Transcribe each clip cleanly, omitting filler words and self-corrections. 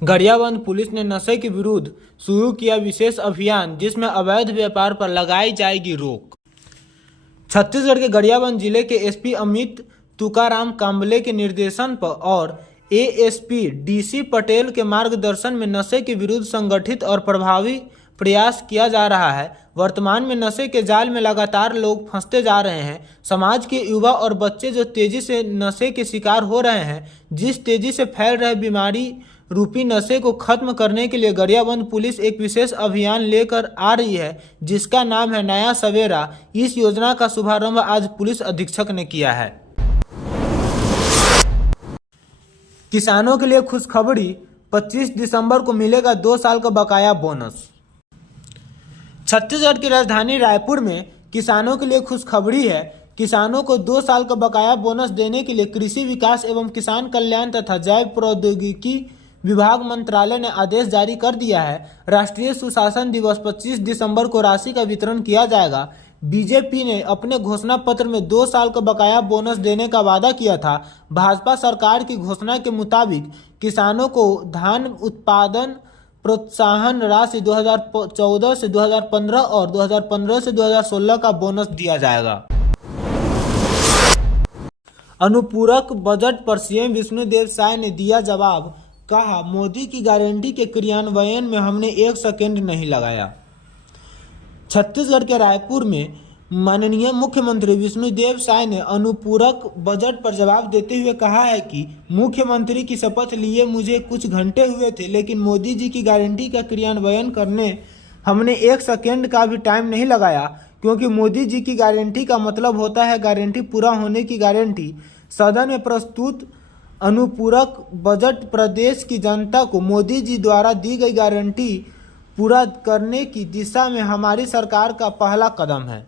Gariaband police ने नशे के विरुद्ध शुरू किया विशेष अभियान, जिसमें अवैध व्यापार पर लगाई जाएगी रोक। छत्तीसगढ़ के गरियाबंद जिले के एसपी अमित तुकाराम कांबले के निर्देशन पर और एएसपी डीसी पटेल के मार्गदर्शन में नशे के विरुद्ध संगठित और प्रभावी प्रयास किया जा रहा है। वर्तमान में नशे के जाल में लगातार लोग फंसते जा रहे हैं। समाज के युवा और बच्चे जो तेजी से नशे के शिकार हो रहे हैं, जिस तेजी से फैल रहे बीमारी रूपी नशे को खत्म करने के लिए गरियाबंद पुलिस एक विशेष अभियान लेकर आ रही है, जिसका नाम है नया सवेरा। इस योजना का शुभारंभ आज पुलिस अधीक्षक ने किया है। किसानों के लिए खुशखबरी, 25 दिसंबर को मिलेगा 2 साल का बकाया बोनस। छत्तीसगढ़ की राजधानी रायपुर में किसानों के लिए खुशखबरी है। किसानों को 2 साल का बकाया बोनस देने के लिए कृषि विकास एवं किसान कल्याण तथा जैव प्रौद्योगिकी विभाग मंत्रालय ने आदेश जारी कर दिया है। राष्ट्रीय सुशासन दिवस 25 दिसंबर को राशि का वितरण किया जाएगा। बीजेपी ने अपने घोषणा पत्र में 2 साल का बकाया बोनस देने का वादा किया था। भाजपा सरकार की घोषणा के मुताबिक किसानों को धान उत्पादन प्रोत्साहन राशि 2014 से 2015 और 2015 से 2016 का बोनस दिया जाएगा। अनुपूरक बजट पर सीएम विष्णुदेव साय ने दिया जवाब। कहा, मोदी की गारंटी के क्रियान्वयन में हमने 1 सेकंड नहीं लगाया। छत्तीसगढ़ के रायपुर में माननीय मुख्यमंत्री विष्णुदेव साय ने अनुपूरक बजट पर जवाब देते हुए कहा है कि मुख्यमंत्री की शपथ लिए मुझे कुछ घंटे हुए थे, लेकिन मोदी जी की गारंटी का क्रियान्वयन करने हमने 1 सेकंड का भी टाइम नहीं लगाया, क्योंकि मोदी जी की गारंटी का मतलब होता है गारंटी पूरा होने की गारंटी। सदन में प्रस्तुत अनुपूरक बजट प्रदेश की जनता को मोदी जी द्वारा दी गई गारंटी पूरा करने की दिशा में हमारी सरकार का पहला कदम है।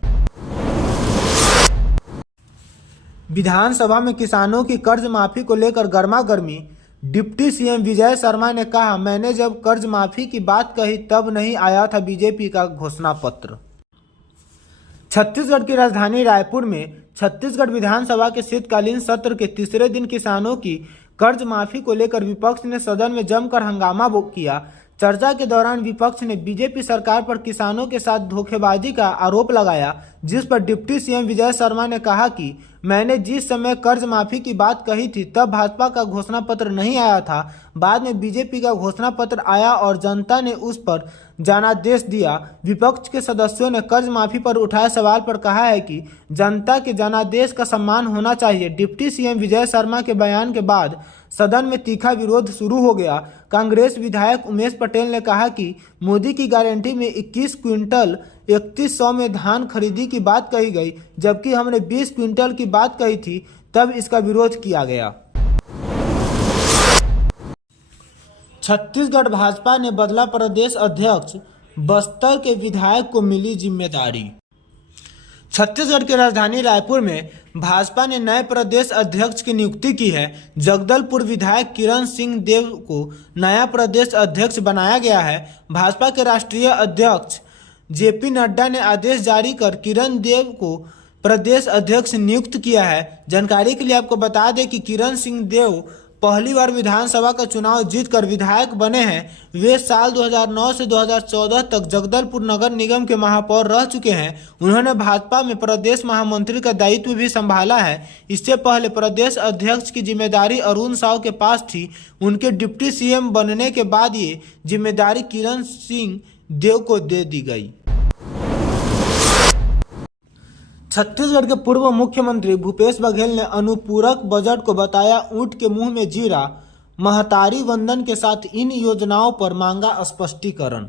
विधानसभा में किसानों की कर्ज माफी को लेकर गर्मागर्मी। डिप्टी सीएम विजय शर्मा ने कहा, मैंने जब कर्ज माफी की बात कही तब नहीं आया था बीजेपी का घोषणा पत्र। छत्तीसगढ़ की राजधानी रायपुर में छत्तीसगढ़ विधानसभा के शीतकालीन सत्र के तीसरे दिन किसानों की कर्ज माफी को लेकर विपक्ष ने सदन में जमकर हंगामा किया। चर्चा के दौरान विपक्ष ने बीजेपी सरकार पर किसानों के साथ धोखेबाजी का आरोप लगाया, जिस पर डिप्टी सीएम विजय शर्मा ने कहा कि मैंने जिस समय कर्ज माफी की बात कही थी तब भाजपा का घोषणा पत्र नहीं आया था। बाद में बीजेपी का घोषणा पत्र आया और जनता ने उस पर जनादेश दिया। विपक्ष के सदस्यों ने कर्ज माफी पर उठाए सवाल पर कहा है कि जनता के जनादेश का सम्मान होना चाहिए। डिप्टी सीएम विजय शर्मा के बयान के बाद सदन में तीखा विरोध शुरू हो गया। कांग्रेस विधायक उमेश पटेल ने कहा कि मोदी की गारंटी में 21 क्विंटल 3100 में धान खरीदी की बात कही गई, जबकि हमने 20 क्विंटल की बात कही थी, तब इसका विरोध किया गया। छत्तीसगढ़ भाजपा ने बदला प्रदेश अध्यक्ष, बस्तर के विधायक को मिली जिम्मेदारी। छत्तीसगढ़ की राजधानी रायपुर में भाजपा ने नए प्रदेश अध्यक्ष की नियुक्ति की है। जगदलपुर विधायक किरण सिंह देव को नया प्रदेश अध्यक्ष बनाया गया है। भाजपा के राष्ट्रीय अध्यक्ष जेपी नड्डा ने आदेश जारी कर किरण देव को प्रदेश अध्यक्ष नियुक्त किया है। जानकारी के लिए आपको बता दें कि किरण सिंह देव पहली बार विधानसभा का चुनाव जीतकर विधायक बने हैं। वे साल 2009 से 2014 तक जगदलपुर नगर निगम के महापौर रह चुके हैं। उन्होंने भाजपा में प्रदेश महामंत्री का दायित्व भी संभाला है। इससे पहले प्रदेश अध्यक्ष की जिम्मेदारी अरुण साव के पास थी। उनके डिप्टी सीएम बनने के बाद ये जिम्मेदारी किरण सिंह देव को दे दी गई। छत्तीसगढ़ के पूर्व मुख्यमंत्री भूपेश बघेल ने अनुपूरक बजट को बताया ऊंट के मुंह में जीरा। महतारी वंदन के साथ इन योजनाओं पर मांगा स्पष्टीकरण।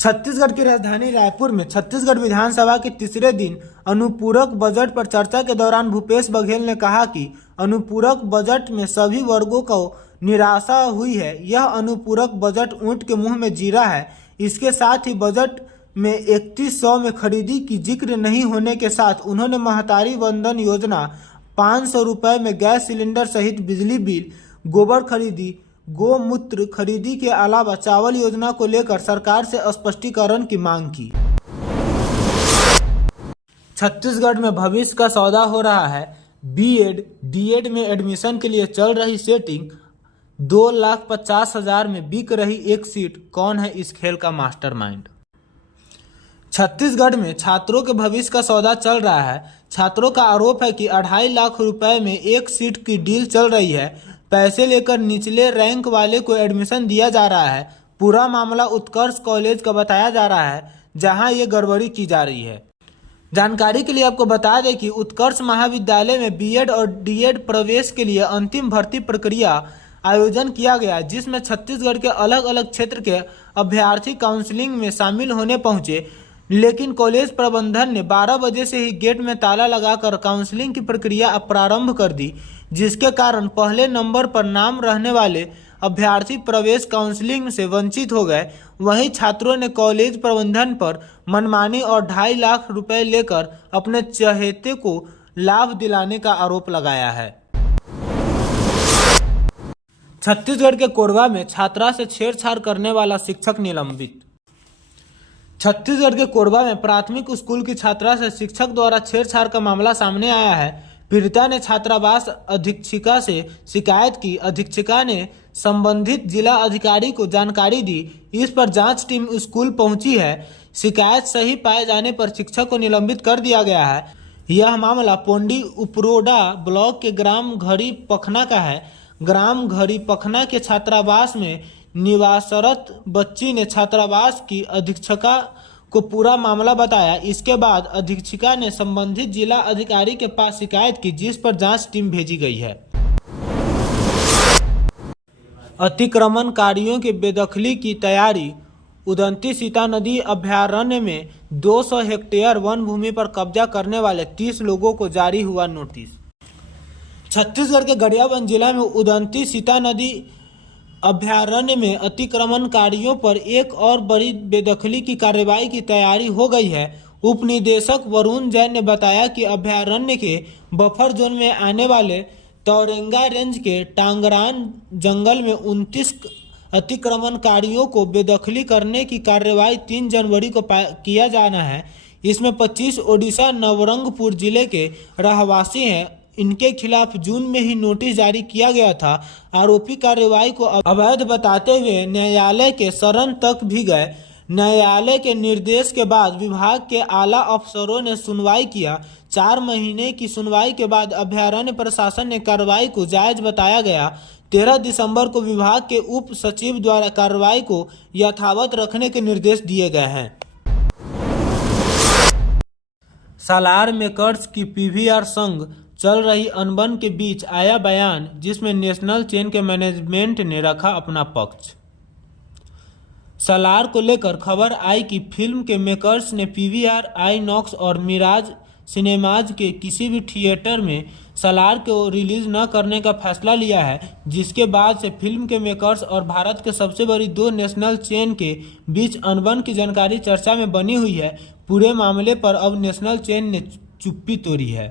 छत्तीसगढ़ की राजधानी रायपुर में छत्तीसगढ़ विधानसभा के तीसरे दिन अनुपूरक बजट पर चर्चा के दौरान भूपेश बघेल ने कहा कि अनुपूरक बजट में सभी वर्गों को निराशा हुई है। यह अनुपूरक बजट ऊंट के मुंह में जीरा है। इसके साथ ही बजट में 3100 में खरीदी की जिक्र नहीं होने के साथ उन्होंने महतारी वंदन योजना, 500 रुपये में गैस सिलेंडर सहित बिजली बिल, गोबर खरीदी, गोमूत्र खरीदी के अलावा चावल योजना को लेकर सरकार से स्पष्टीकरण की मांग की। छत्तीसगढ़ में भविष्य का सौदा हो रहा है। बीएड, डीएड में एडमिशन के लिए चल रही सेटिंग। 2,50,000 में बिक रही एक सीट। कौन है इस खेल का मास्टरमाइंड? छत्तीसगढ़ में छात्रों के भविष्य का सौदा चल रहा है। छात्रों का आरोप है कि 2.5 लाख रुपए में एक सीट की डील चल रही है। पैसे लेकर निचले रैंक वाले को एडमिशन दिया जा रहा है। पूरा मामला उत्कर्ष कॉलेज का बताया जा रहा है, जहां ये गड़बड़ी की जा रही है। जानकारी के लिए आपको बता दें कि उत्कर्ष महाविद्यालय में बीएड और डीएड प्रवेश के लिए अंतिम भर्ती प्रक्रिया आयोजन किया गया, जिसमें छत्तीसगढ़ के अलग अलग क्षेत्र के अभ्यर्थी काउंसलिंग में शामिल होने पहुंचे। लेकिन कॉलेज प्रबंधन ने 12 बजे से ही गेट में ताला लगाकर काउंसलिंग की प्रक्रिया प्रारंभ कर दी, जिसके कारण पहले नंबर पर नाम रहने वाले अभ्यर्थी प्रवेश काउंसलिंग से वंचित हो गए। वहीं छात्रों ने कॉलेज प्रबंधन पर मनमानी और 2.5 लाख रुपए लेकर अपने चहेते को लाभ दिलाने का आरोप लगाया है। छत्तीसगढ़ के कोरबा में छात्रा से छेड़छाड़ करने वाला शिक्षक निलंबित। छत्तीसगढ़ के कोरबा में प्राथमिक स्कूल की छात्रा से शिक्षक द्वारा छेड़छाड़ का मामला सामने आया है। पीड़िता ने छात्रावास अधीक्षिका से शिकायत की। अधीक्षिका ने संबंधित जिला अधिकारी को जानकारी दी। इस पर जांच टीम स्कूल पहुंची है। शिकायत सही पाए जाने पर शिक्षक को निलंबित कर दिया गया है। यह मामला पोंडी उपरोडा ब्लॉक के ग्राम घड़ी पखना का है। ग्राम घड़ी पखना के छात्रावास में निवासरत बच्ची ने छात्रावास की अधीक्षिका को पूरा मामला बताया। इसके बाद अधीक्षिका ने संबंधित जिला अधिकारी के पास शिकायत की, जिस पर जांच टीम भेजी गई है। अतिक्रमणकारियों की बेदखली की तैयारी। उदंती सीता नदी अभयारण्य में 200 हेक्टेयर वन भूमि पर कब्जा करने वाले 30 लोगों को जारी हुआ नोटिस। छत्तीसगढ़ के गरियाबंद जिला में उदंती सीता नदी अभयारण्य में अतिक्रमणकारियों पर एक और बड़ी बेदखली की कार्रवाई की तैयारी हो गई है। उप निदेशक वरुण जैन ने बताया कि अभयारण्य के बफर जोन में आने वाले तौरेंगा रेंज के टांगरान जंगल में 29 अतिक्रमणकारियों को बेदखली करने की कार्रवाई 3 जनवरी को किया जाना है। इसमें 25 ओडिशा नवरंगपुर जिले के रहवासी हैं। इनके खिलाफ जून में ही नोटिस जारी किया गया था। आरोपी कार्रवाई को अवैध बताते हुए न्यायालय के शरण तक भी गए। न्यायालय के निर्देश के बाद विभाग के आला अफसरों ने सुनवाई किया। 4 महीने की सुनवाई के बाद अभयारण्य प्रशासन ने कार्रवाई को जायज बताया गया। 13 दिसंबर को विभाग के उप सचिव द्वारा कार्रवाई को यथावत रखने के निर्देश दिए गए हैं। सालार मेकर्स की पीवीआर संग चल रही अनबन के बीच आया बयान, जिसमें नेशनल चेन के मैनेजमेंट ने रखा अपना पक्ष। सालार को लेकर खबर आई कि फिल्म के मेकर्स ने पीवीआर, आईनॉक्स और मिराज सिनेमाज के किसी भी थिएटर में सालार को रिलीज न करने का फैसला लिया है, जिसके बाद से फिल्म के मेकर्स और भारत के सबसे बड़ी 2 नेशनल चेन के बीच अनबन की जानकारी चर्चा में बनी हुई है। पूरे मामले पर अब नेशनल चेन ने चुप्पी तोड़ी है।